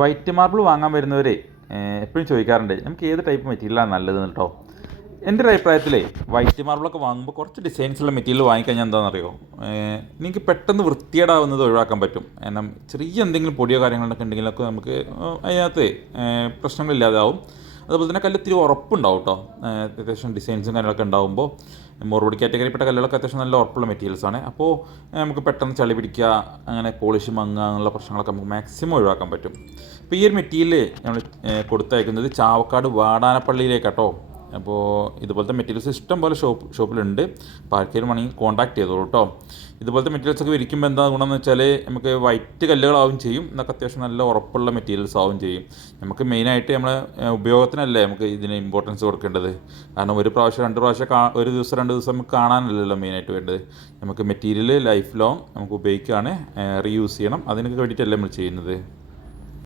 White marble വാങ്ങാൻ വരുന്നവരെ എപ്പോഴും ചോദിക്കാറുണ്ട് നമുക്ക് ഏത് ടൈപ്പ് മെറ്റീരിയലാണ് നല്ലത് കേട്ടോ എന്റെ ഒരു അഭിപ്രായത്തിൽ വൈറ്റ് മാർബിളൊക്കെ വാങ്ങുമ്പോൾ കുറച്ച് ഡിസൈൻസുള്ള മെറ്റീരിയൽ വാങ്ങിക്കഴിഞ്ഞാൽ എന്താണെന്നറിയോ നിങ്ങൾക്ക് പെട്ടെന്ന് വൃത്തികേടാവുന്നത് ഒഴിവാക്കാൻ പറ്റും. കാരണം ചെറിയ എന്തെങ്കിലും പൊടിയോ കാര്യങ്ങളൊക്കെ ഉണ്ടെങ്കിലൊക്കെ നമുക്ക് അതിനകത്ത് പ്രശ്നങ്ങളില്ലാതാവും. അതുപോലെ തന്നെ കല്ല് ഇത്തിരി ഉറപ്പുണ്ടാവും കേട്ടോ അത്യാവശ്യം ഡിസൈൻസും കാര്യങ്ങളൊക്കെ ഉണ്ടാകുമ്പോൾ മോർബിഡ് കാറ്റഗറിപ്പെട്ട കല്ലുകളൊക്കെ അത്യാവശ്യം നല്ല ഉറപ്പുള്ള മെറ്റീരിയൽസ് ആണ്. അപ്പോൾ നമുക്ക് പെട്ടെന്ന് ചളി പിടിക്കുക അങ്ങനെ പോളിഷ് മങ്ങുക അങ്ങനെയുള്ള പ്രശ്നങ്ങളൊക്കെ നമുക്ക് മാക്സിമം ഒഴിവാക്കാൻ പറ്റും. അപ്പോൾ ഈ ഒരു മെറ്റീരിയൽ നമ്മൾ കൊടുത്തയക്കുന്നത് ചാവക്കാട് വാടാനപ്പള്ളിയിലേക്കാട്ടോ. അപ്പോൾ ഇതുപോലത്തെ മെറ്റീരിയൽസ് ഇഷ്ടം പോലെ ഷോപ്പ് ഷോപ്പിലുണ്ട് അപ്പോൾ വേണമെങ്കിൽ കോൺടാക്ട് ചെയ്തോളൂ കേട്ടോ ഇതുപോലത്തെ മെറ്റീരിയൽസ് ഒക്കെ വിരിക്കുമ്പോൾ എന്താ ഗുണമെന്ന് വെച്ചാൽ നമുക്ക് വൈറ്റ് കല്ലുകളാവും ചെയ്യും. എന്നൊക്കെ അത്യാവശ്യം നല്ല ഉറപ്പുള്ള മെറ്റീരിയൽസ് ആവും ചെയ്യും. നമുക്ക് മെയിനായിട്ട് നമ്മൾ ഉപയോഗത്തിനല്ലേ നമുക്ക് ഇതിന് ഇമ്പോർട്ടൻസ് കൊടുക്കേണ്ടത്? കാരണം ഒരു പ്രാവശ്യം രണ്ട് പ്രാവശ്യം ഒരു ദിവസം രണ്ട് ദിവസം നമുക്ക് കാണാനല്ലല്ലോ മെയിനായിട്ട് വേണ്ടത്. നമുക്ക് മെറ്റീരിയൽ ലൈഫ് ലോങ് നമുക്ക് ഉപയോഗിക്കുകയാണ് റീയൂസ് ചെയ്യണം. അതിനൊക്കെ വേണ്ടിയിട്ടല്ലേ നമ്മൾ ചെയ്യുന്നത്?